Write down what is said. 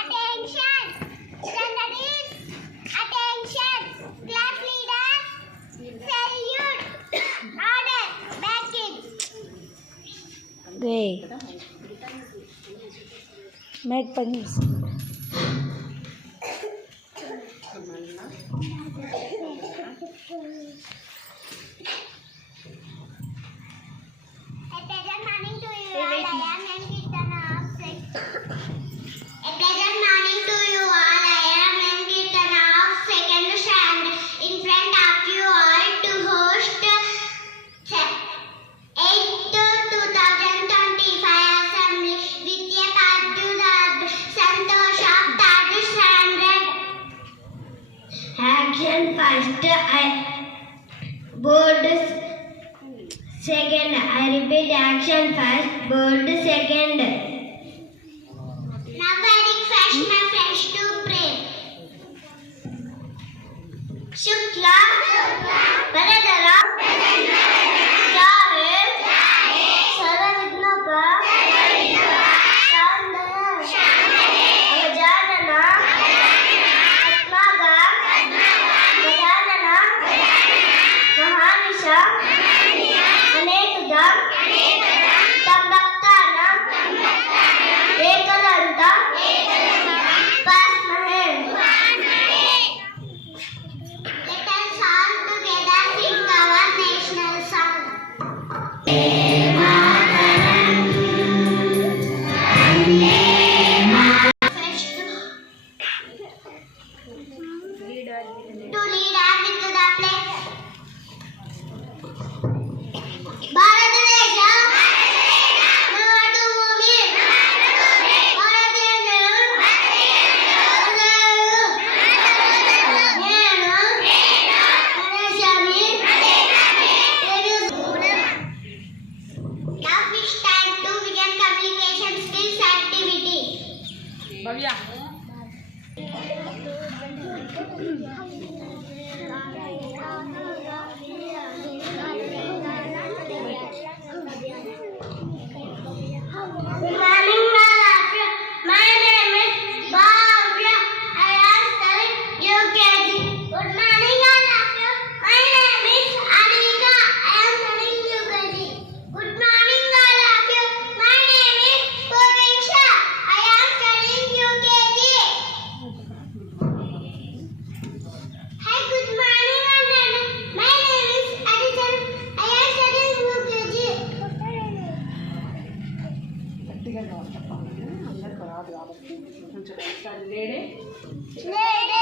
Attention! Standards! Attention! Class leaders! Salute! Order! Backing! Gay. Make pangis. A pleasant morning to you all. I am Kirtana of A pleasant morning to you all. I am Kirtana of second standard in front of you all to host 8th 2025 assembly with a Paddu Santosh of third standard. Action first, board second. I repeat, action first, board second. Now I request my friends to pray. Shukla, Varadara, Jahid, Saravidnapa, Shandaya, Gajanana, Atmaga, Gajanana, Mahanisha, Anekada, Tambhaktana, Ekadanta, Pasmahe. Let us all together sing our national song. First, to lead us into the play. భారతదేశ మాతృభూమి భారతీయులు నేను ప్రదేశాన్ని Now we stand to begin communication skills activity. Bhavya. Good morning, all of you. My name is Bhavya. I am studying UKG. Good morning, all of you. My name is Anika. I am studying UKG. Good morning, all of you. My name is Purvisha. I am studying UKG. Hi, good morning, all. My name is Aditya. I am studying UKG. గట్టిగా చెప్పాలి అందరికి రాదు కాబట్టి కొంచెం లేడే Lady.